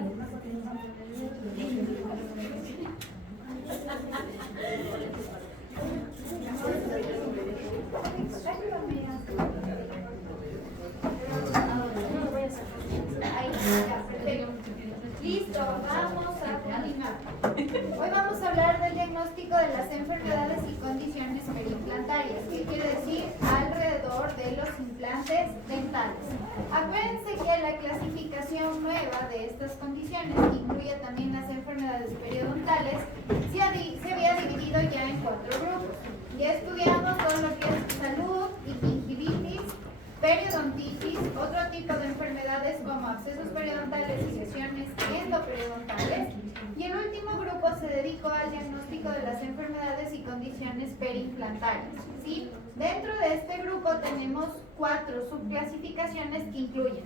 Ahí, ya, perfecto. Listo, vamos a continuar. Hoy vamos a hablar del diagnóstico de las enfermedades y condiciones periimplantarias. ¿Qué quiere decir? Alrededor de los implantes dentales. Acuérdense que la clasificación nueva de estas condiciones, que incluye también las enfermedades periodontales, se había dividido ya en 4 grupos. Ya estudiamos todo lo que es salud y gingivitis, periodontitis, otro tipo de enfermedades como abscesos periodontales y lesiones endoperiodontal. Y el último grupo se dedicó al diagnóstico de las enfermedades y condiciones periimplantarias. ¿Sí? Dentro de este grupo tenemos 4 subclasificaciones que incluyen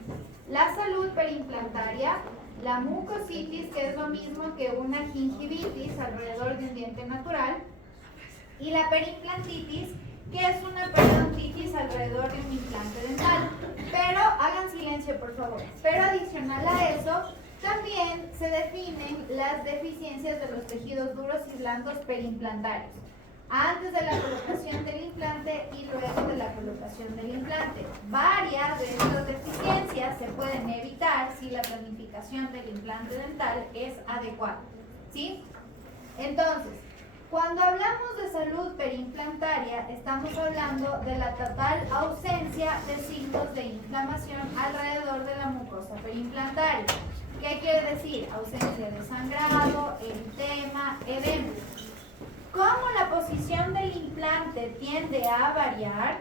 la salud periimplantaria, la mucositis, que es lo mismo que una gingivitis alrededor de un diente natural, y la periimplantitis, que es una periodontitis alrededor de un implante dental. Pero hagan silencio, por favor. Pero adicional a eso, también se definen las deficiencias de los tejidos duros y blandos periimplantarios, antes de la colocación del implante y luego de la colocación del implante. Varias de estas deficiencias se pueden evitar si la planificación del implante dental es adecuada. ¿Sí? Entonces, cuando hablamos de salud periimplantaria, estamos hablando de la total ausencia de signos de inflamación alrededor de la mucosa periimplantaria. ¿Qué quiere decir? Ausencia de sangrado, eritema, edema. Como la posición del implante tiende a variar,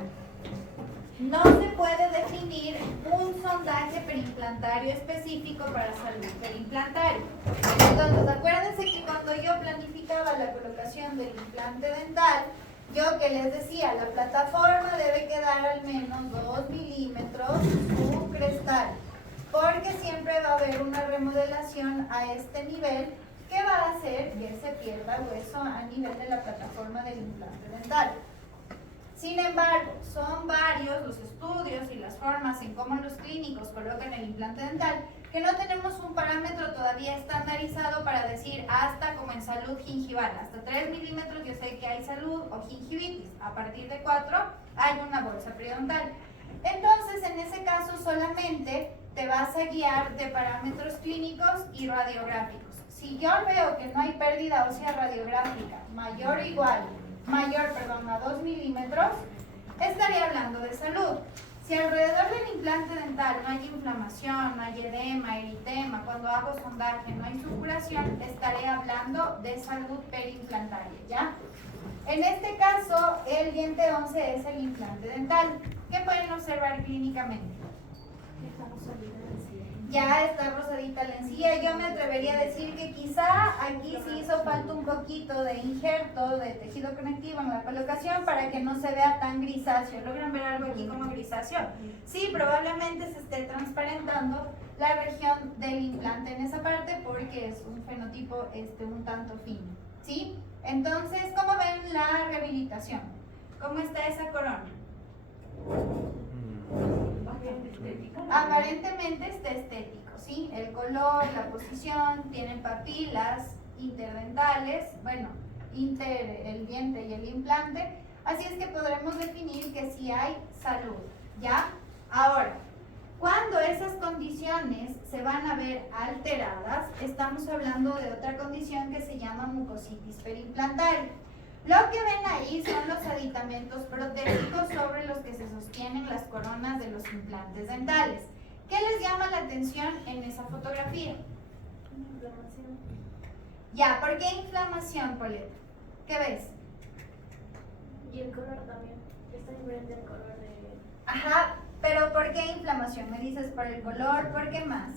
no se puede definir un sondaje periimplantario específico para salud periimplantaria. Entonces, acuérdense que cuando yo planificaba la colocación del implante dental, yo que les decía, la plataforma debe quedar al menos 2 milímetros su crestal, porque siempre va a haber una remodelación a este nivel que va a hacer que se pierda hueso a nivel de la plataforma del implante dental. Sin embargo, son varios los estudios y las formas en cómo los clínicos colocan el implante dental que no tenemos un parámetro todavía estandarizado para decir hasta como en salud gingival, hasta 3 milímetros yo sé que hay salud o gingivitis, a partir de 4 hay una bolsa periodontal. Entonces, en ese caso solamente te vas a guiar de parámetros clínicos y radiográficos. Si yo veo que no hay pérdida ósea radiográfica mayor o igual, a 2 milímetros, estaría hablando de salud. Si alrededor del implante dental no hay inflamación, no hay edema, eritema, cuando hago sondaje no hay supuración, estaré hablando de salud periimplantaria, ¿ya? En este caso, el diente 11 es el implante dental. ¿Qué pueden observar clínicamente? Ya está rosadita la encía. Yo me atrevería a decir que quizá aquí sí hizo falta un poquito de injerto de tejido conectivo en la colocación para que no se vea tan grisáceo. ¿Logran ver algo aquí como grisáceo? Sí, probablemente se esté transparentando la región del implante en esa parte porque es un fenotipo un tanto fino. ¿Sí? Entonces, ¿cómo ven la rehabilitación? ¿Cómo está esa corona? Aparentemente está estético, ¿sí? El color, la posición, tienen papilas interdentales, bueno, el diente y el implante, así es que podremos definir que sí hay salud, ¿ya? Ahora, cuando esas condiciones se van a ver alteradas, estamos hablando de otra condición que se llama mucositis periimplantaria. Lo que ven ahí son los aditamentos protéticos sobre los que se sostienen las coronas de los implantes dentales. ¿Qué les llama la atención en esa fotografía? Inflamación. Ya, ¿por qué inflamación, Pauleta? ¿Qué ves? Y el color también, está diferente al color de... Ajá, pero ¿por qué inflamación? Me dices por el color, ¿por qué más?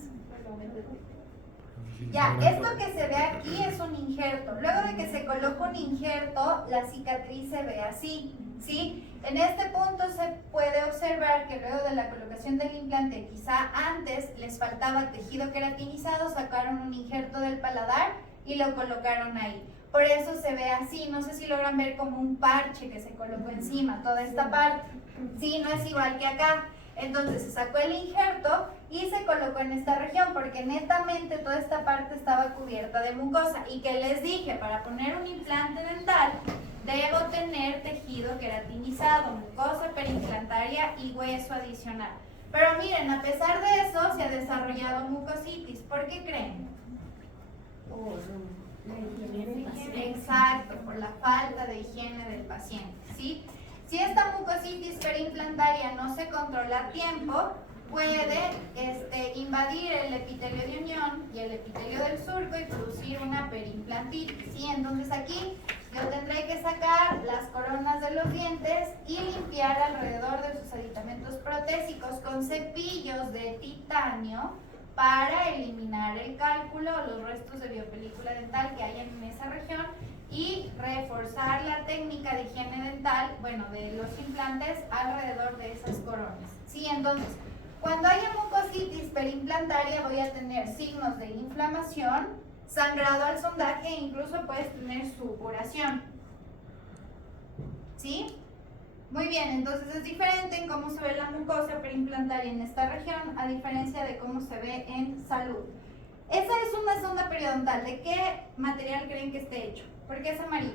Ya, esto que se ve aquí es un injerto. Luego de que se coloca un injerto, la cicatriz se ve así, ¿sí? En este punto se puede observar que luego de la colocación del implante, quizá antes les faltaba tejido queratinizado, sacaron un injerto del paladar y lo colocaron ahí. Por eso se ve así. No sé si logran ver como un parche que se colocó encima, toda esta parte. Sí, no es igual que acá. Entonces se sacó el injerto y se colocó en esta región porque netamente toda esta parte estaba cubierta de mucosa. Y que les dije, para poner un implante dental debo tener tejido queratinizado, mucosa perimplantaria y hueso adicional. Pero miren, a pesar de eso se ha desarrollado mucositis. ¿Por qué creen? Exacto, por la falta de higiene del paciente, ¿sí? Si esta mucositis perimplantaria no se controla a tiempo, puede invadir el epitelio de unión y el epitelio del surco y producir una perimplantitis, ¿sí? Entonces aquí yo tendré que sacar las coronas de los dientes y limpiar alrededor de sus aditamentos protésicos con cepillos de titanio para eliminar el cálculo o los restos de biopelícula dental que hayan en esa región y reforzar la técnica de higiene dental, bueno, de los implantes alrededor de esas coronas. Sí, entonces, cuando haya mucositis perimplantaria voy a tener signos de inflamación, sangrado al sondaje e incluso puedes tener supuración. ¿Sí? Muy bien, entonces es diferente en cómo se ve la mucosa perimplantaria en esta región a diferencia de cómo se ve en salud. Esa es una sonda periodontal. ¿De qué material creen que esté hecho? ¿Por qué es amarilla?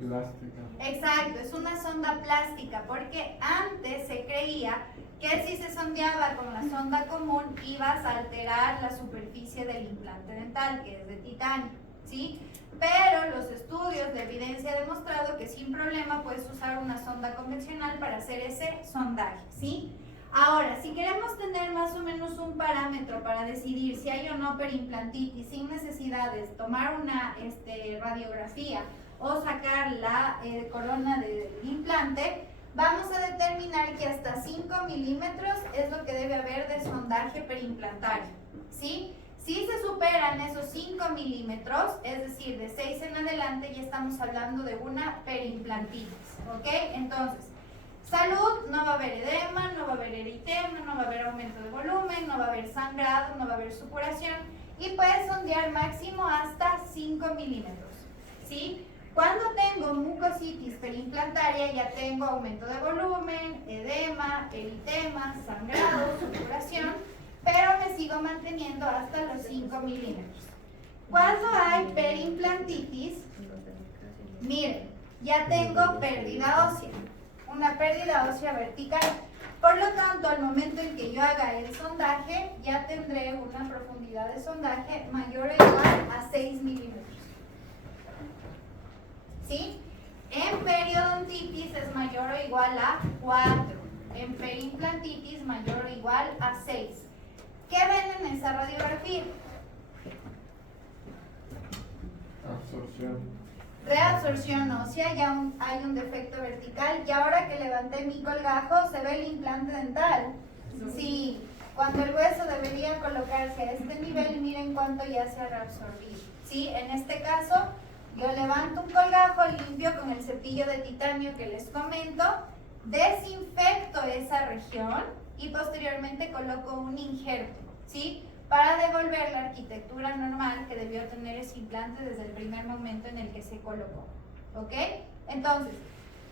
Plástica. Exacto, es una sonda plástica porque antes se creía que si se sondeaba con la sonda común ibas a alterar la superficie del implante dental, que es de titanio, ¿sí? Pero los estudios de evidencia han demostrado que sin problema puedes usar una sonda convencional para hacer ese sondaje, ¿sí? Ahora, si queremos tener más o menos un parámetro para decidir si hay o no perimplantitis sin necesidad de tomar una radiografía o sacar la corona del implante, vamos a determinar que hasta 5 milímetros es lo que debe haber de sondaje perimplantario, ¿sí? Si se superan esos 5 milímetros, es decir, de 6 en adelante, ya estamos hablando de una perimplantitis, ¿ok? Entonces, salud, no va a haber edema, no va a haber eritema, no va a haber aumento de volumen, no va a haber sangrado, no va a haber supuración y puedes sondear máximo hasta 5 milímetros, ¿sí? Cuando tengo mucositis perimplantaria ya tengo aumento de volumen, edema, eritema, sangrado, supuración, pero me sigo manteniendo hasta los 5 milímetros. Cuando hay perimplantitis, miren, ya tengo pérdida ósea, una pérdida ósea vertical. Por lo tanto, al momento en que yo haga el sondaje, ya tendré una profundidad de sondaje mayor o igual a 6 milímetros. ¿Sí? En periodontitis es mayor o igual a 4. En perimplantitis mayor o igual a 6. ¿Qué ven en esa radiografía? Absorción. Reabsorción ósea, ya hay un defecto vertical. Y ahora que levanté mi colgajo, ¿se ve el implante dental? Sí. Cuando el hueso debería colocarse a este nivel, miren cuánto ya se ha reabsorbido. ¿Sí? En este caso, yo levanto un colgajo, limpio con el cepillo de titanio que les comento, desinfecto esa región y posteriormente coloco un injerto, ¿sí? Para devolver la arquitectura normal que debió tener ese implante desde el primer momento en el que se colocó, ¿ok? Entonces,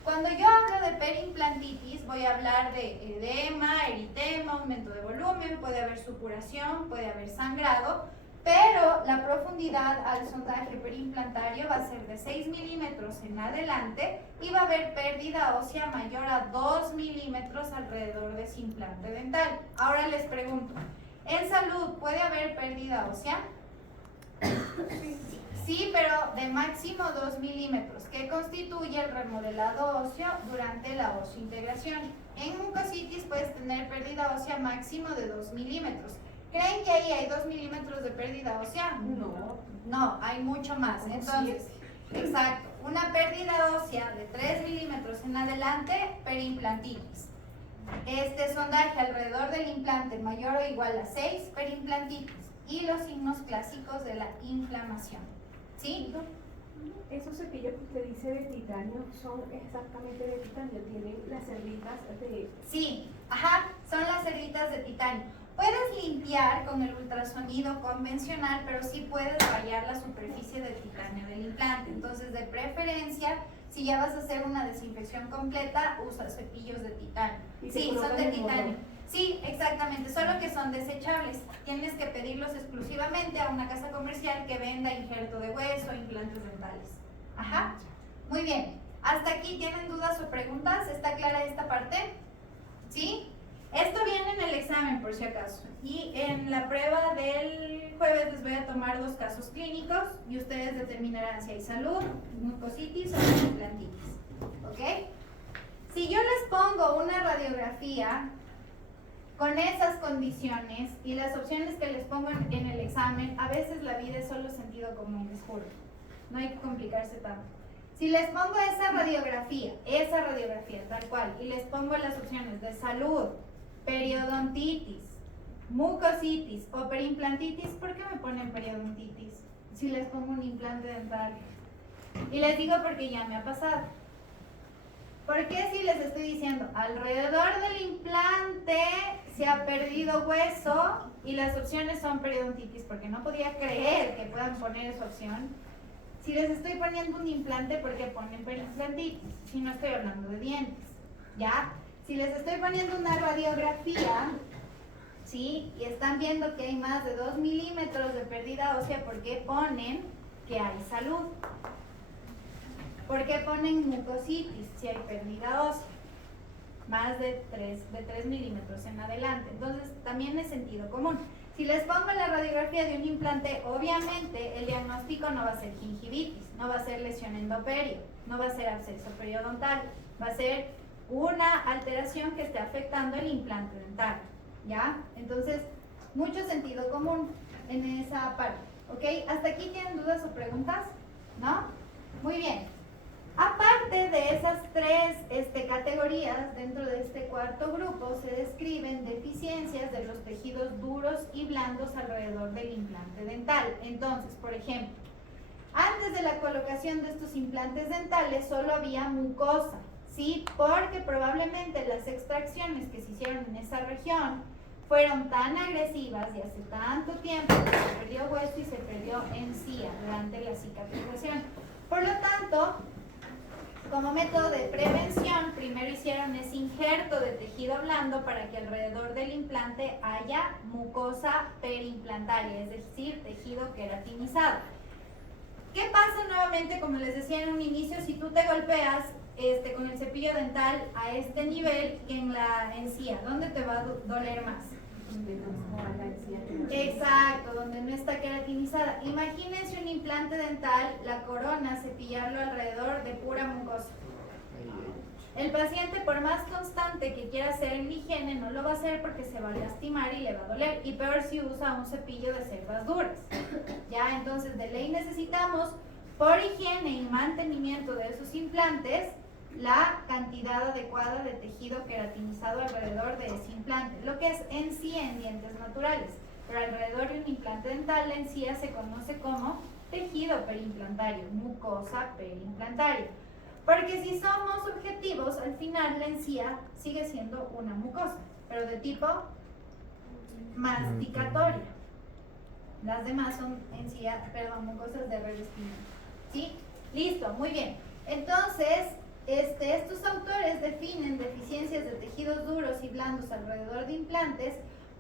cuando yo hablo de perimplantitis, voy a hablar de edema, eritema, aumento de volumen, puede haber supuración, puede haber sangrado, pero la profundidad al sondaje perimplantario va a ser de 6 milímetros en adelante y va a haber pérdida ósea mayor a 2 milímetros alrededor de ese implante dental. Ahora les pregunto, ¿en salud puede haber pérdida ósea? Sí, pero de máximo 2 milímetros, que constituye el remodelado óseo durante la osseointegración. En mucositis puedes tener pérdida ósea máximo de 2 milímetros. ¿Creen que ahí hay 2 milímetros de pérdida ósea? No, hay mucho más. Entonces, exacto, una pérdida ósea de 3 milímetros en adelante, perimplantitis. Este sondaje alrededor del implante mayor o igual a 6, perimplantitis. Y los signos clásicos de la inflamación. ¿Sí? Esos cepillos que usted dice de titanio son exactamente de titanio, tienen las cerditas de... Sí, ajá, son las cerditas de titanio. Puedes limpiar con el ultrasonido convencional, pero sí puedes rayar la superficie del titanio del implante. Entonces, de preferencia, Si ya vas a hacer una desinfección completa, usa cepillos de titanio. Y se Sí, son colocan de en el titanio. botón. Sí, exactamente, solo que son desechables. Tienes que pedirlos exclusivamente a una casa comercial que venda injerto de hueso, implantes dentales. Ajá. Muy bien. ¿Hasta aquí tienen dudas o preguntas? ¿Está clara esta parte? ¿Sí? Esto viene en el examen, por si acaso. Y en la prueba del jueves les voy a tomar 2 casos clínicos y ustedes determinarán si hay salud, mucositis o implantitis. ¿Ok? Si yo les pongo una radiografía con esas condiciones y las opciones que les pongo en el examen, a veces la vida es solo sentido común, les juro. No hay que complicarse tanto. Si les pongo esa radiografía tal cual, y les pongo las opciones de salud, periodontitis, mucositis o perimplantitis, ¿por qué me ponen periodontitis? Si les pongo un implante dental. Y les digo porque ya me ha pasado. ¿Por qué si les estoy diciendo alrededor del implante se ha perdido hueso y las opciones son periodontitis? Porque no podía creer que puedan poner esa opción. Si les estoy poniendo un implante, ¿por qué ponen perimplantitis? Si no estoy hablando de dientes, ¿ya? Si les estoy poniendo una radiografía, ¿sí? Y están viendo que hay más de 2 milímetros de pérdida ósea, ¿por qué ponen que hay salud? ¿Por qué ponen mucositis si hay pérdida ósea? Más de 3 milímetros en adelante. Entonces, también es sentido común. Si les pongo la radiografía de un implante, obviamente el diagnóstico no va a ser gingivitis, no va a ser lesión endoperio, no va a ser absceso periodontal, va a ser una alteración que esté afectando el implante dental, ¿ya? Entonces, mucho sentido común en esa parte, ¿ok? ¿Hasta aquí tienen dudas o preguntas? ¿No? Muy bien. Aparte de esas 3 categorías, dentro de este cuarto grupo se describen deficiencias de los tejidos duros y blandos alrededor del implante dental. Entonces, por ejemplo, antes de la colocación de estos implantes dentales solo había mucosa, ¿sí? Porque probablemente las extracciones que se hicieron en esa región fueron tan agresivas y hace tanto tiempo que se perdió hueso y se perdió encía durante la cicatrización. Por lo tanto, como método de prevención, primero hicieron ese injerto de tejido blando para que alrededor del implante haya mucosa perimplantaria, es decir, tejido queratinizado. ¿Qué pasa nuevamente, como les decía en un inicio, si tú te golpeas con el cepillo dental a este nivel que en la encía? ¿Dónde te va a doler más? Exacto, donde no está queratinizada. Imagínense un implante dental, la corona, cepillarlo alrededor de pura mucosa. El paciente, por más constante que quiera hacer en higiene, no lo va a hacer porque se va a lastimar y le va a doler. Y peor si usa un cepillo de cerdas duras. Ya, entonces de ley necesitamos, por higiene y mantenimiento de esos implantes, la cantidad adecuada de tejido queratinizado alrededor de ese implante, lo que es encía en dientes naturales, pero alrededor de un implante dental la encía se conoce como tejido perimplantario, mucosa perimplantaria, porque si somos objetivos, al final la encía sigue siendo una mucosa, pero de tipo masticatoria. Las demás son mucosas de revestimiento. ¿Sí? Listo, muy bien. Entonces, estos autores definen deficiencias de tejidos duros y blandos alrededor de implantes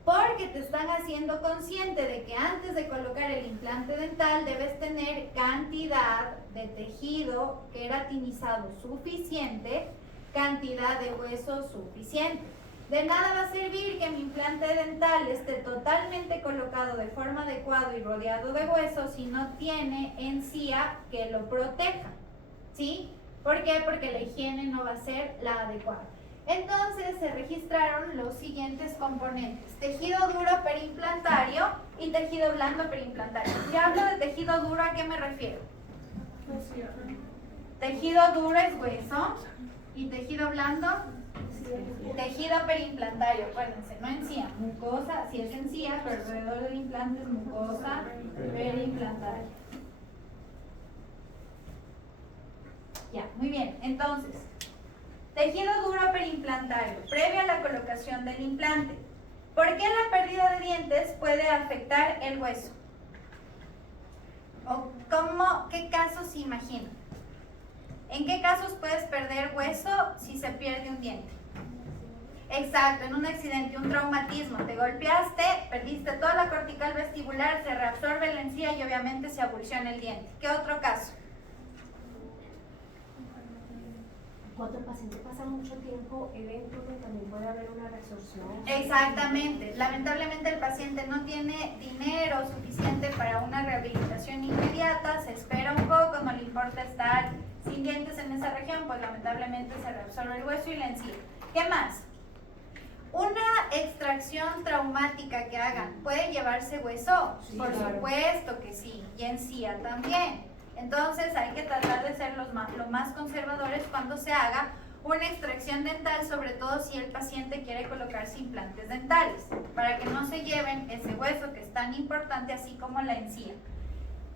porque te están haciendo consciente de que antes de colocar el implante dental debes tener cantidad de tejido queratinizado suficiente, cantidad de hueso suficiente. De nada va a servir que mi implante dental esté totalmente colocado de forma adecuada y rodeado de hueso si no tiene encía que lo proteja, ¿sí? ¿Por qué? Porque la higiene no va a ser la adecuada. Entonces se registraron los siguientes componentes: tejido duro perimplantario y tejido blando perimplantario. Si hablo de tejido duro, ¿a qué me refiero? Tejido duro es hueso y tejido blando, tejido perimplantario. Acuérdense, no encía, mucosa, si es encía, pero alrededor del implante es mucosa perimplantaria. Ya, muy bien. Entonces, tejido duro perimplantario, previo a la colocación del implante. ¿Por qué la pérdida de dientes puede afectar el hueso? ¿O qué casos se imaginan? ¿En qué casos puedes perder hueso si se pierde un diente? Exacto, en un accidente, un traumatismo, te golpeaste, perdiste toda la cortical vestibular, se reabsorbe la encía y obviamente se avulsiona el diente. ¿Qué otro caso? Cuando el paciente pasa mucho tiempo dentro, también puede haber una resorción. Exactamente. Lamentablemente el paciente no tiene dinero suficiente para una rehabilitación inmediata, se espera un poco, no le importa estar sin dientes en esa región, pues lamentablemente se reabsorbe el hueso y la encía. ¿Qué más? Una extracción traumática que hagan, ¿puede llevarse hueso? Sí, Por claro. supuesto que sí, y encía también. Entonces hay que tratar de ser lo más conservadores cuando se haga una extracción dental, sobre todo si el paciente quiere colocarse implantes dentales, para que no se lleven ese hueso que es tan importante, así como la encía.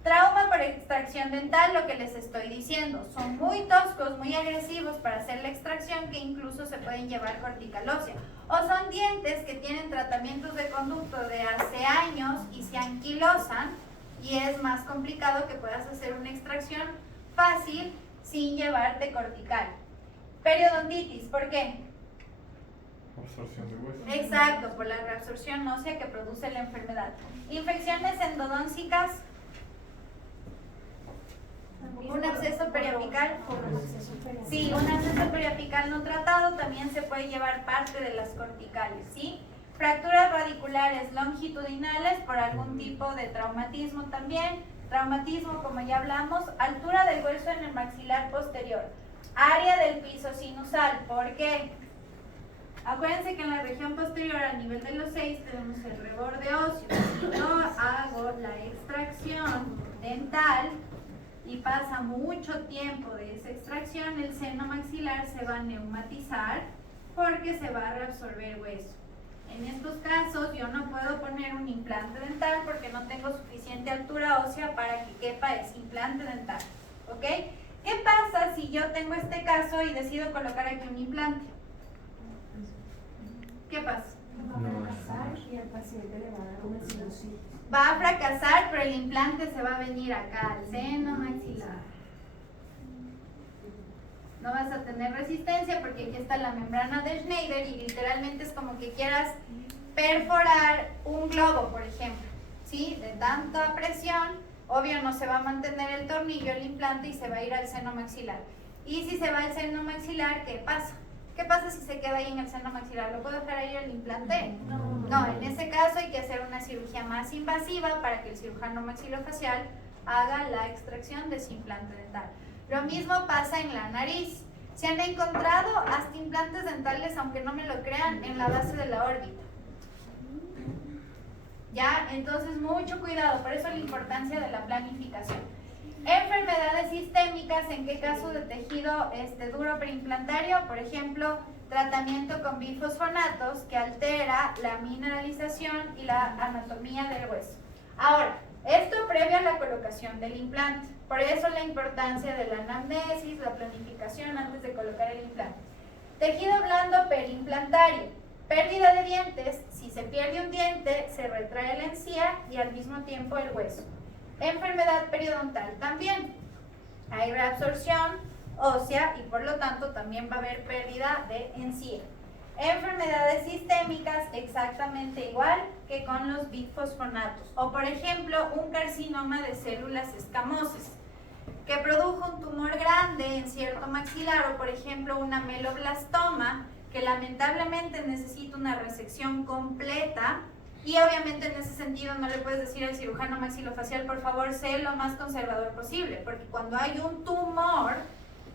Trauma por extracción dental, lo que les estoy diciendo, son muy toscos, muy agresivos para hacer la extracción, que incluso se pueden llevar cortical ósea. O son dientes que tienen tratamientos de conducto de hace años y se anquilosan, y es más complicado que puedas hacer una extracción fácil sin llevarte cortical. Periodontitis, ¿por qué? Absorción de hueso. Exacto, por la reabsorción ósea que produce la enfermedad. Infecciones endodóncicas, un absceso periapical. Sí, un absceso periapical no tratado también se puede llevar parte de las corticales, ¿sí? Fracturas radiculares longitudinales por algún tipo de traumatismo también. Traumatismo, como ya hablamos, altura del hueso en el maxilar posterior. Área del piso sinusal, ¿por qué? Acuérdense que en la región posterior, a nivel de los 6, tenemos el reborde óseo. Si yo hago la extracción dental y pasa mucho tiempo de esa extracción, el seno maxilar se va a neumatizar porque se va a reabsorber hueso. En estos casos yo no puedo poner un implante dental porque no tengo suficiente altura ósea para que quepa ese implante dental, ¿ok? ¿Qué pasa si yo tengo este caso y decido colocar aquí un implante? ¿Qué pasa? Va a fracasar y al paciente le va a dar una sinusitis. Va a fracasar, pero el implante se va a venir acá, al seno maxilar. No vas a tener resistencia porque aquí está la membrana de Schneider y literalmente es como que quieras perforar un globo, por ejemplo, ¿sí? De tanta presión, obvio no se va a mantener el tornillo, el implante, y se va a ir al seno maxilar. Y si se va al seno maxilar, ¿qué pasa? ¿Qué pasa si se queda ahí en el seno maxilar? ¿Lo puedo dejar ahí el implante? No, en ese caso hay que hacer una cirugía más invasiva para que el cirujano maxilofacial haga la extracción de ese implante dental. Lo mismo pasa en la nariz. Se han encontrado hasta implantes dentales, aunque no me lo crean, en la base de la órbita. ¿Ya? Entonces, mucho cuidado. Por eso la importancia de la planificación. Enfermedades sistémicas, ¿en qué caso de tejido duro preimplantario? Por ejemplo, tratamiento con bifosfonatos que altera la mineralización y la anatomía del hueso. Ahora, esto previo a la colocación del implante. Por eso la importancia de la anamnesis, la planificación antes de colocar el implante. Tejido blando perimplantario. Pérdida de dientes. Si se pierde un diente, se retrae la encía y al mismo tiempo el hueso. Enfermedad periodontal también. Hay reabsorción ósea y por lo tanto también va a haber pérdida de encía. Enfermedades sistémicas exactamente igual que con los bifosfonatos. O por ejemplo, un carcinoma de células escamosas que produjo un tumor grande en cierto maxilar, o por ejemplo un ameloblastoma que lamentablemente necesita una resección completa. Y obviamente en ese sentido no le puedes decir al cirujano maxilofacial, por favor, sé lo más conservador posible, porque cuando hay un tumor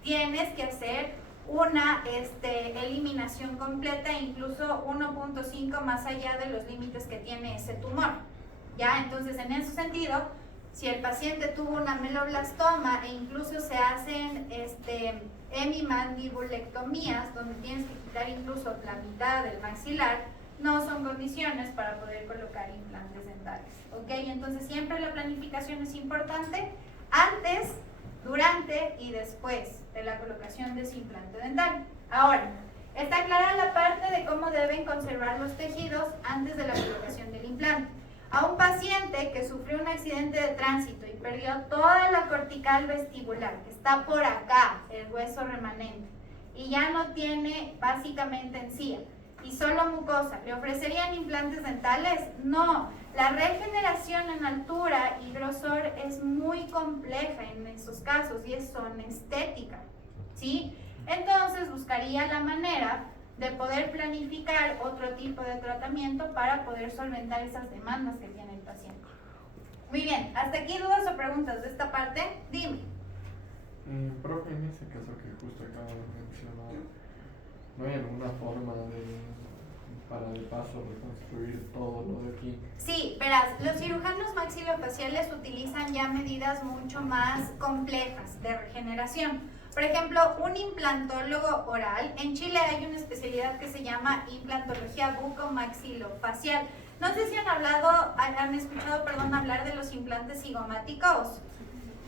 tienes que hacer una eliminación completa, incluso 1.5 más allá de los límites que tiene ese tumor. ¿Ya? Entonces, en ese sentido, si el paciente tuvo un ameloblastoma e incluso se hacen hemimandibulectomías, donde tienes que quitar incluso la mitad del maxilar, no son condiciones para poder colocar implantes dentales, ¿ok? Entonces siempre la planificación es importante antes, durante y después de la colocación de ese implante dental. Ahora, está clara la parte de cómo deben conservar los tejidos antes de la colocación del implante. A un paciente paciente que sufrió un accidente de tránsito y perdió toda la cortical vestibular, que está por acá, el hueso remanente, y ya no tiene básicamente encía y solo mucosa, ¿le ofrecerían implantes dentales? No, la regeneración en altura y grosor es muy compleja en esos casos y es zona estética, ¿sí? Entonces buscaría la manera de poder planificar otro tipo de tratamiento para poder solventar esas demandas que tiene el paciente. Muy bien, ¿hasta aquí dudas o preguntas de esta parte? Dime. Profe, en ese caso que justo acabo de mencionar, ¿no hay alguna forma para de paso reconstruir todo lo de aquí? Sí, verás, los cirujanos maxilofaciales utilizan ya medidas mucho más complejas de regeneración. Por ejemplo, un implantólogo oral, en Chile hay una especialidad que se llama implantología bucomaxilofacial. No sé si han escuchado hablar de los implantes zigomáticos.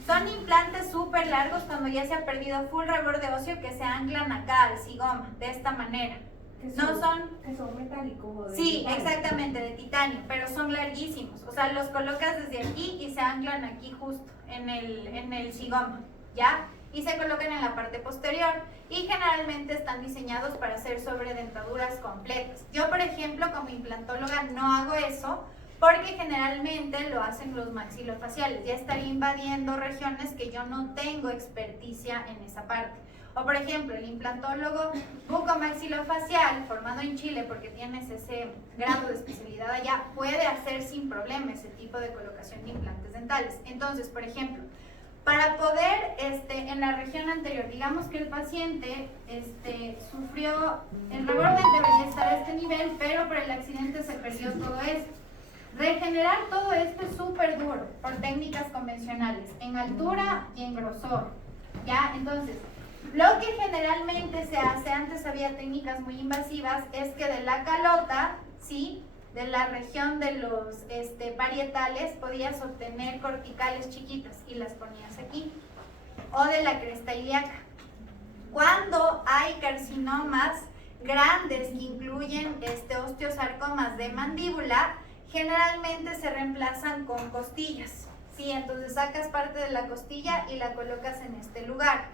Son implantes súper largos cuando ya se ha perdido full reborde óseo que se anclan acá al zigoma, de esta manera. Que son metálicos o de Sí, titanio. exactamente, de titanio, pero son larguísimos. O sea, los colocas desde aquí y se anclan aquí justo en el zigoma, ¿ya? Y se colocan en la parte posterior y generalmente están diseñados para hacer sobredentaduras completas. Yo, por ejemplo, como implantóloga no hago eso porque generalmente lo hacen los maxilofaciales. Ya estaría invadiendo regiones que yo no tengo experticia en esa parte. O por ejemplo, el implantólogo bucomaxilofacial formado en Chile porque tienes ese grado de especialidad allá, puede hacer sin problema ese tipo de colocación de implantes dentales. Entonces, por ejemplo, para poder, en la región anterior, digamos que el paciente sufrió, el reborde debería estar a este nivel, pero por el accidente se perdió todo esto. Regenerar todo esto es súper duro por técnicas convencionales, en altura y en grosor, ¿ya? Entonces, lo que generalmente se hace, antes había técnicas muy invasivas, es que de la calota, ¿sí?, de la región de los parietales podías obtener corticales chiquitas y las ponías aquí, o de la cresta ilíaca. Cuando hay carcinomas grandes que incluyen osteosarcomas de mandíbula, generalmente se reemplazan con costillas, ¿sí? Entonces sacas parte de la costilla y la colocas en este lugar.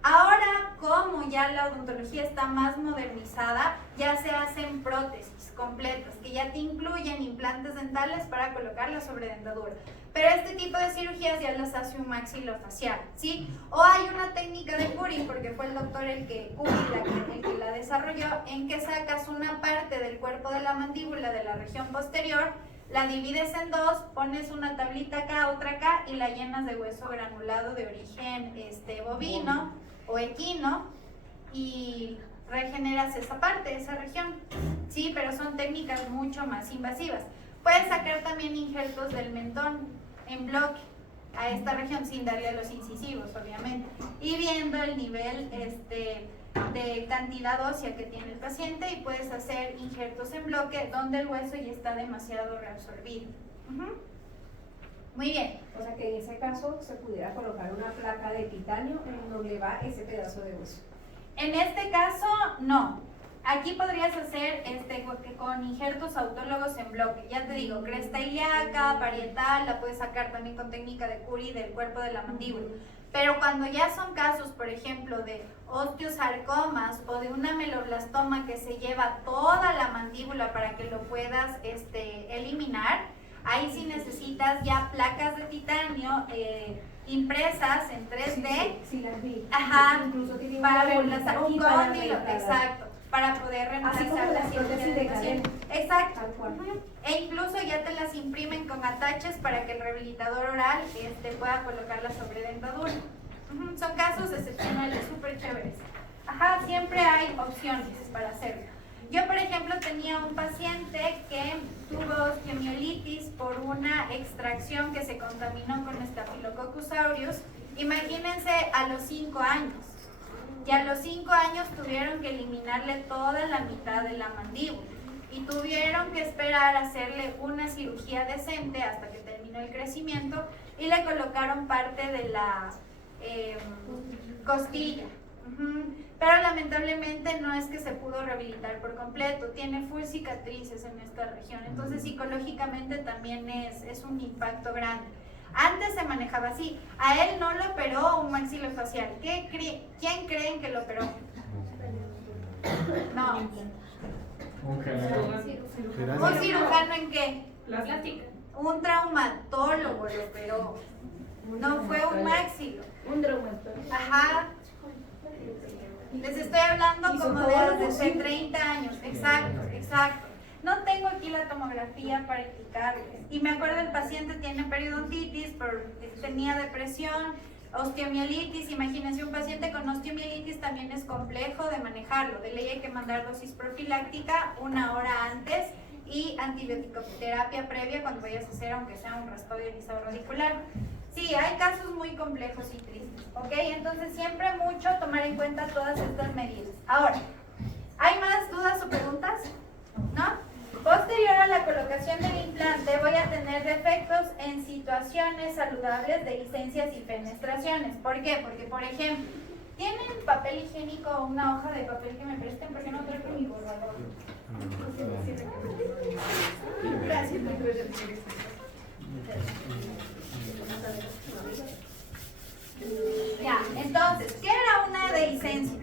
Ahora, como ya la odontología está más modernizada, ya se hacen prótesis completas que ya te incluyen implantes dentales para colocar la sobredentadura. Pero este tipo de cirugías ya las hace un maxilofacial, ¿sí? O hay una técnica de Curie, porque fue el doctor el que la desarrolló, en que sacas una parte del cuerpo de la mandíbula de la región posterior, la divides en dos, pones una tablita acá, otra acá y la llenas de hueso granulado de origen bovino o equino y regeneras esa parte, esa región. Sí, pero son técnicas mucho más invasivas. Puedes sacar también injertos del mentón en bloque a esta región sin darle a los incisivos, obviamente, y viendo el nivel de cantidad ósea que tiene el paciente, y puedes hacer injertos en bloque donde el hueso ya está demasiado reabsorbido. Muy bien. O sea que en ese caso se pudiera colocar una placa de titanio en donde va ese pedazo de hueso. En este caso, no. Aquí podrías hacer con injertos autólogos en bloque. Ya te digo, cresta ilíaca, parietal, la puedes sacar también con técnica de Curie del cuerpo de la mandíbula. Pero cuando ya son casos, por ejemplo, de osteosarcomas o de una ameloblastoma que se lleva toda la mandíbula para que lo puedas eliminar, ahí sí necesitas ya placas de titanio impresas en 3D. Sí, las vi. Ajá, Incluso tienen para una verlas bolita aquí para con reemplazar. exacto, para poder Así como reemplazar la las prótesis cirugía de del paciente. cadera. Exacto. Tal cual. E incluso ya te las imprimen con ataches para que el rehabilitador oral pueda colocar la sobredentadura. Son casos excepcionales, súper chéveres. Ajá, siempre hay opciones para hacerlo. Yo, por ejemplo, tenía un paciente que tuvo osteomielitis por una extracción que se contaminó con Staphylococcus aureus. Imagínense a los 5 años. Y a los 5 años tuvieron que eliminarle toda la mitad de la mandíbula. Y tuvieron que esperar a hacerle una cirugía decente hasta que terminó el crecimiento y le colocaron parte de la costilla. Ujú. Pero lamentablemente no es que se pudo rehabilitar por completo, tiene full cicatrices en esta región, entonces psicológicamente también es un impacto grande. Antes se manejaba así, a él no lo operó un maxilofacial. ¿Quién creen que lo operó? No. Un general. ¿Un cirujano en qué? La plástica. Un traumatólogo lo operó, no fue un maxilo. Un traumatólogo. Ajá. Les estoy hablando como de desde 30 años. Exacto, exacto. No tengo aquí la tomografía para indicarles. Y me acuerdo el paciente tiene periodontitis, tenía depresión, osteomielitis. Imagínense, un paciente con osteomielitis también es complejo de manejarlo. De ley hay que mandar dosis profiláctica 1 hora antes y antibiótico-terapia previa cuando vayas a hacer, aunque sea un raspado ionizado radicular. Sí, hay casos muy complejos y tristes, ¿ok? Entonces siempre mucho tomar en cuenta todas estas medidas. Ahora, ¿hay más dudas o preguntas? ¿No? Posterior a la colocación del implante voy a tener defectos en situaciones saludables de licencias y fenestraciones. ¿Por qué? Porque, por ejemplo, ¿tienen papel higiénico o una hoja de papel que me presten? Porque no traigo mi borrador. Gracias. Ya, entonces, ¿qué era una dehiscencia?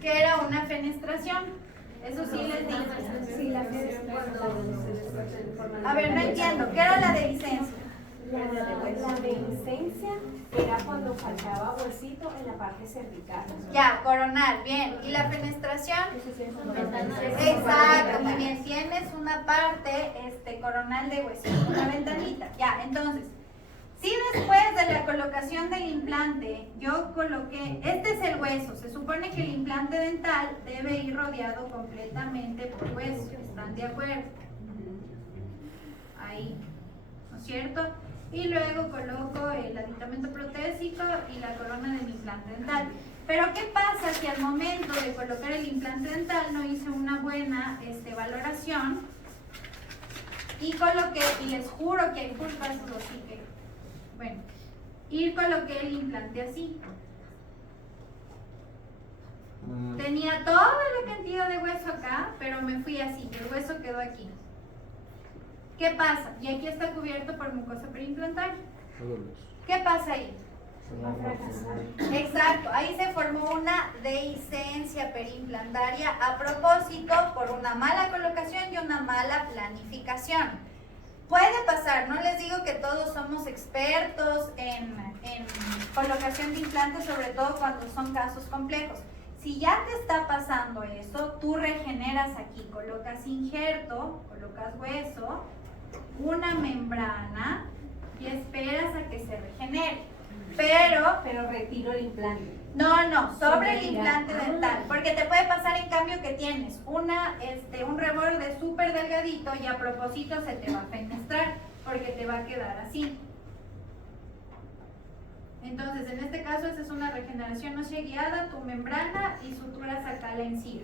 ¿Qué era una fenestración? Eso sí les digo. A ver, no entiendo. ¿Qué era la dehiscencia? La dehiscencia era cuando faltaba huesito en la parte cervical. Ya, coronal, bien. ¿Y la fenestración? Exacto, muy bien. Tienes una parte coronal de huesito, una ventanita. Ya, entonces, si después de la colocación del implante yo coloqué, este es el hueso, se supone que el implante dental debe ir rodeado completamente por hueso, ¿están de acuerdo? Ahí, ¿no es cierto? Y luego coloco el aditamento protésico y la corona del implante dental. Pero ¿qué pasa si al momento de colocar el implante dental no hice una buena valoración y coloqué, y les juro que hay culpas, así que, bueno, y coloqué el implante así? Tenía toda la cantidad de hueso acá, pero me fui así, el hueso quedó aquí. ¿Qué pasa? Y aquí está cubierto por mucosa preimplantaria. ¿Qué pasa ahí? Exacto, ahí se formó una dehiscencia perimplantaria a propósito por una mala colocación y una mala planificación. Puede pasar, no les digo que todos somos expertos en colocación de implantes, sobre todo cuando son casos complejos. Si ya te está pasando eso, tú regeneras aquí, colocas injerto, colocas hueso, una membrana y esperas a que se regenere. Pero retiro el implante. no, sobre el implante dental, porque te puede pasar en cambio que tienes un reborde súper delgadito y a propósito se te va a fenestrar, porque te va a quedar así. Entonces, en este caso, esa es una regeneración ósea guiada, tu membrana y suturas acá la encía.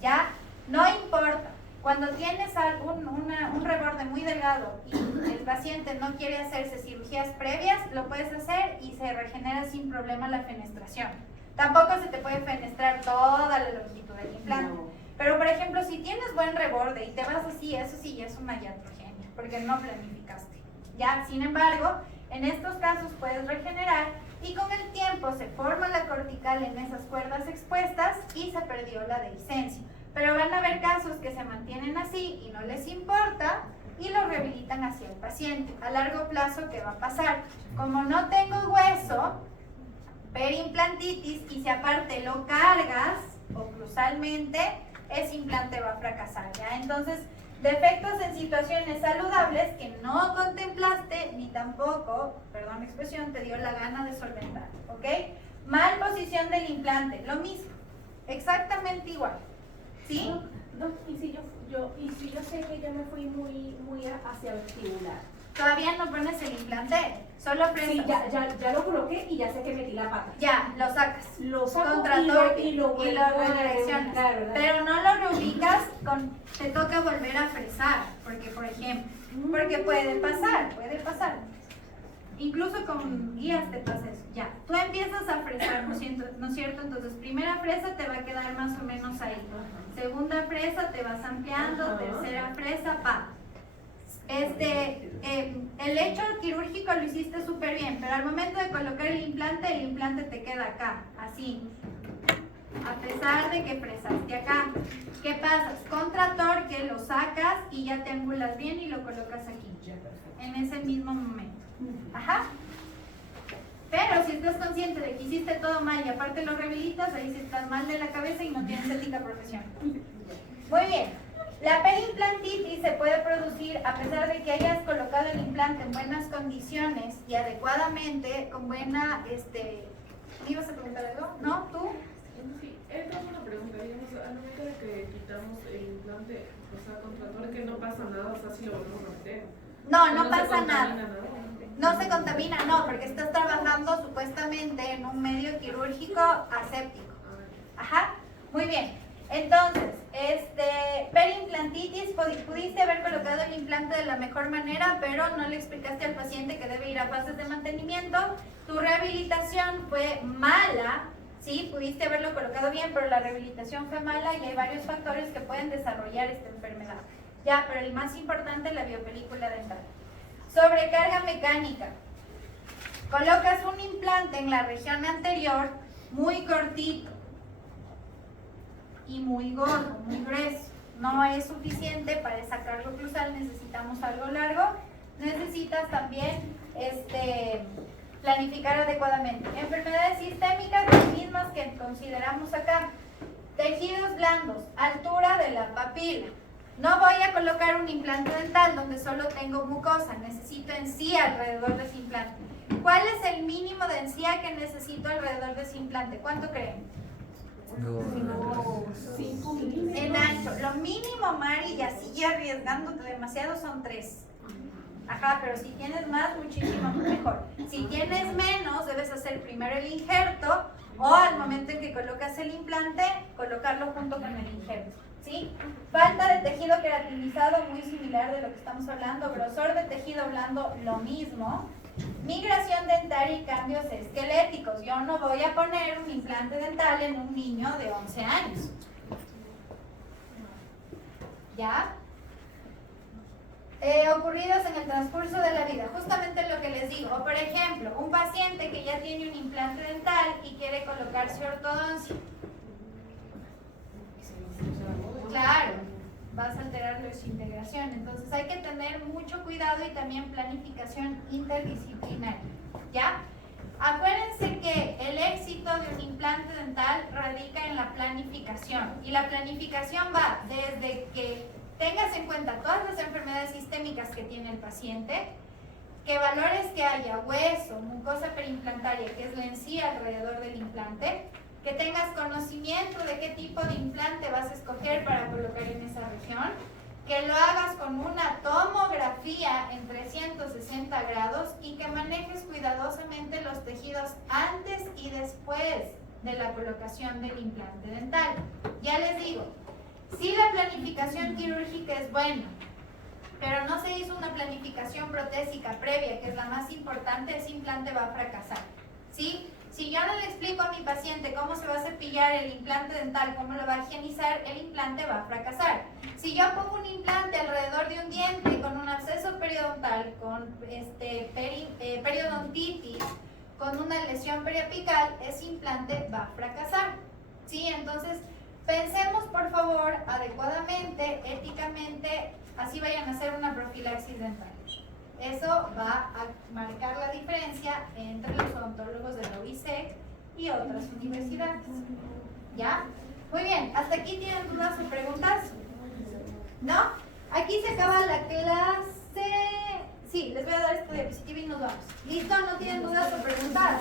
¿Ya? No importa. Cuando tienes un reborde muy delgado y el paciente no quiere hacerse cirugías previas, lo puedes hacer y se regenera sin problema la fenestración. Tampoco se te puede fenestrar toda la longitud del implante. No. Pero, por ejemplo, si tienes buen reborde y te vas así, eso sí ya es una iatrogenia, porque no planificaste. ¿Ya? Sin embargo, en estos casos puedes regenerar y con el tiempo se forma la cortical en esas cuerdas expuestas y se perdió la dehiscencia. Pero van a haber casos que se mantienen así y no les importa y lo rehabilitan hacia el paciente. A largo plazo, ¿qué va a pasar? Como no tengo hueso, perimplantitis, y si aparte lo cargas oclusalmente, ese implante va a fracasar, ¿ya? Entonces, defectos en situaciones saludables que no contemplaste ni tampoco, perdón la expresión, te dio la gana de solventar, ¿ok? Mal posición del implante, lo mismo, exactamente igual. ¿Sí? No, y si yo sé que yo me fui muy hacia vestibular. Todavía no pones el implante, solo prestas. Sí, ya lo coloqué y ya sé que metí la pata. Ya, lo sacas. Lo saco contra y lo redireccionas. Pero no lo reubicas, te toca volver a fresar, porque por ejemplo, porque puede pasar. Incluso con guías te pasa eso. Ya, tú empiezas a fresar, ¿no es cierto? Entonces, primera fresa te va a quedar más o menos ahí. Segunda fresa te vas ampliando, tercera fresa, pa. El hecho quirúrgico lo hiciste súper bien, pero al momento de colocar el implante te queda acá, así. A pesar de que fresaste acá. ¿Qué pasa? Contra torque lo sacas y ya te angulas bien y lo colocas aquí. En ese mismo momento. Ajá. Pero si estás consciente de que hiciste todo mal y aparte lo rehabilitas, ahí sí estás mal de la cabeza y no tienes ética profesional. Muy bien. La perimplantitis se puede producir a pesar de que hayas colocado el implante en buenas condiciones y adecuadamente, con buena, ¿me ibas a preguntar algo? ¿No? ¿Tú? Sí, tengo una pregunta, digamos, al momento de que quitamos el implante, o sea, contra torque no pasa nada, o sea, si lo volvemos a meter. No pasa nada. No se contamina, no, porque estás trabajando supuestamente en un medio quirúrgico aséptico. Ajá, muy bien. Entonces, perimplantitis, pudiste haber colocado el implante de la mejor manera, pero no le explicaste al paciente que debe ir a fases de mantenimiento. Tu rehabilitación fue mala, sí, pudiste haberlo colocado bien, pero la rehabilitación fue mala y hay varios factores que pueden desarrollar esta enfermedad. Ya, pero el más importante, la biopelícula dental. Sobrecarga mecánica. Colocas un implante en la región anterior muy cortito y muy gordo, muy grueso. No es suficiente para esa carga oclusal, necesitamos algo largo. Necesitas también planificar adecuadamente. Enfermedades sistémicas, las mismas que consideramos acá. Tejidos blandos, altura de la papila. No voy a colocar un implante dental donde solo tengo mucosa, necesito encía alrededor de ese implante. ¿Cuál es el mínimo de encía que necesito alrededor de ese implante? ¿Cuánto creen? En ancho. Lo mínimo, Mari, y así arriesgándote demasiado, son 3. Ajá, pero si tienes más, muchísimo mejor. Si tienes menos, debes hacer primero el injerto o al momento en que colocas el implante, colocarlo junto con el injerto. ¿Sí? Falta de tejido queratinizado, muy similar de lo que estamos hablando. Grosor de tejido blando, lo mismo. Migración dentaria y cambios esqueléticos. Yo no voy a poner un implante dental en un niño de 11 años. ¿Ya? Ocurridos en el transcurso de la vida, justamente lo que les digo. O por ejemplo, un paciente que ya tiene un implante dental y quiere colocarse ortodoncia. Claro, vas a alterar la desintegración. Entonces hay que tener mucho cuidado y también planificación interdisciplinaria. ¿Ya? Acuérdense que el éxito de un implante dental radica en la planificación. Y la planificación va desde que tengas en cuenta todas las enfermedades sistémicas que tiene el paciente, que valores que haya hueso, mucosa perimplantaria, que es la encía alrededor del implante, que tengas conocimiento de qué tipo de implante vas a escoger para colocar en esa región, que lo hagas con una tomografía en 360 grados y que manejes cuidadosamente los tejidos antes y después de la colocación del implante dental. Ya les digo, si la planificación quirúrgica es buena, pero no se hizo una planificación protésica previa, que es la más importante, ese implante va a fracasar. ¿Sí? Si yo no le explico a mi paciente cómo se va a cepillar el implante dental, cómo lo va a higienizar, el implante va a fracasar. Si yo pongo un implante alrededor de un diente con un absceso periodontal, con periodontitis, con una lesión periapical, ese implante va a fracasar. ¿Sí? Entonces, pensemos por favor adecuadamente, éticamente, así vayan a hacer una profilaxis dental. Eso va a marcar la diferencia entre los odontólogos de la UISEC y otras universidades. ¿Ya? Muy bien, ¿hasta aquí tienen dudas o preguntas? ¿No? Aquí se acaba la clase. Sí, les voy a dar esta diapositiva y nos vamos. ¿Listo? ¿No tienen dudas o preguntas?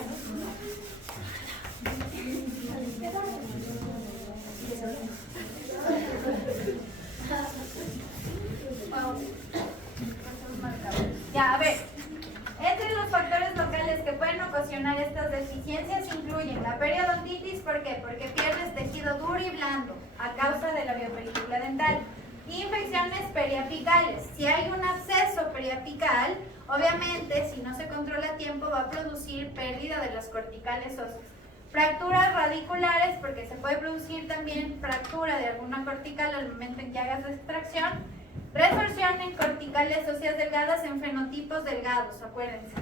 Ya, a ver, entre los factores locales que pueden ocasionar estas deficiencias incluyen la periodontitis, ¿por qué? Porque pierdes tejido duro y blando a causa de la biopelícula dental. Infecciones periapicales, si hay un absceso periapical, Obviamente, si no se controla a tiempo, va a producir pérdida de las corticales óseas. Fracturas radiculares, porque se puede producir también fractura de alguna cortical al momento en que hagas la extracción. Resorción en corticales óseas delgadas en fenotipos delgados, acuérdense.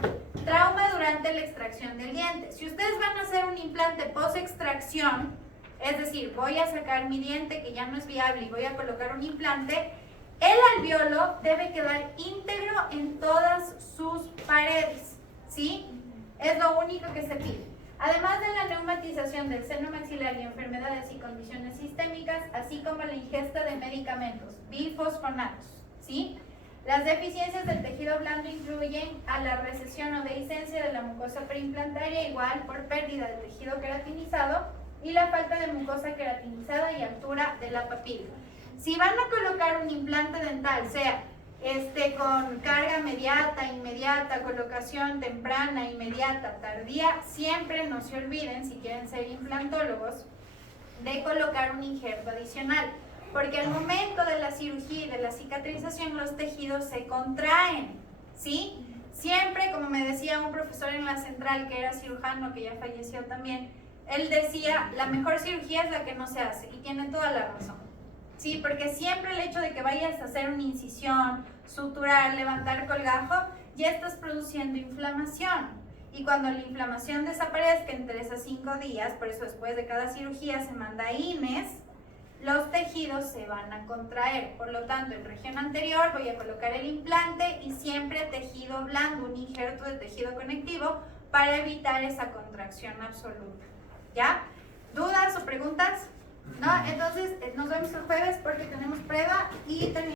Trauma durante la extracción del diente. Si ustedes van a hacer un implante post-extracción, es decir, voy a sacar mi diente que ya no es viable y voy a colocar un implante, el alveolo debe quedar íntegro en todas sus paredes, ¿sí? Es lo único que se pide. Además de la neumatización del seno maxilar y enfermedades y condiciones sistémicas, así como la ingesta de medicamentos bifosfonatos, ¿sí? Las deficiencias del tejido blando incluyen a la recesión o dehiscencia de la mucosa preimplantaria, igual por pérdida del tejido queratinizado, y la falta de mucosa queratinizada y altura de la papila. Si van a colocar un implante dental, sea con carga mediata, inmediata, colocación temprana, inmediata, tardía, siempre no se olviden, si quieren ser implantólogos, de colocar un injerto adicional, porque al momento de la cirugía y de la cicatrización los tejidos se contraen, ¿sí? Siempre, como me decía un profesor en la central que era cirujano, que ya falleció también, él decía, la mejor cirugía es la que no se hace, y tiene toda la razón. Sí, porque siempre el hecho de que vayas a hacer una incisión, suturar, levantar colgajo, ya estás produciendo inflamación. Y cuando la inflamación desaparezca en 3 a 5 días, por eso después de cada cirugía se manda INES, los tejidos se van a contraer. Por lo tanto, en región anterior voy a colocar el implante y siempre tejido blando, un injerto de tejido conectivo para evitar esa contracción absoluta. ¿Ya? ¿Dudas o preguntas? ¿No? Entonces, nos vemos el jueves porque tenemos prueba y terminamos.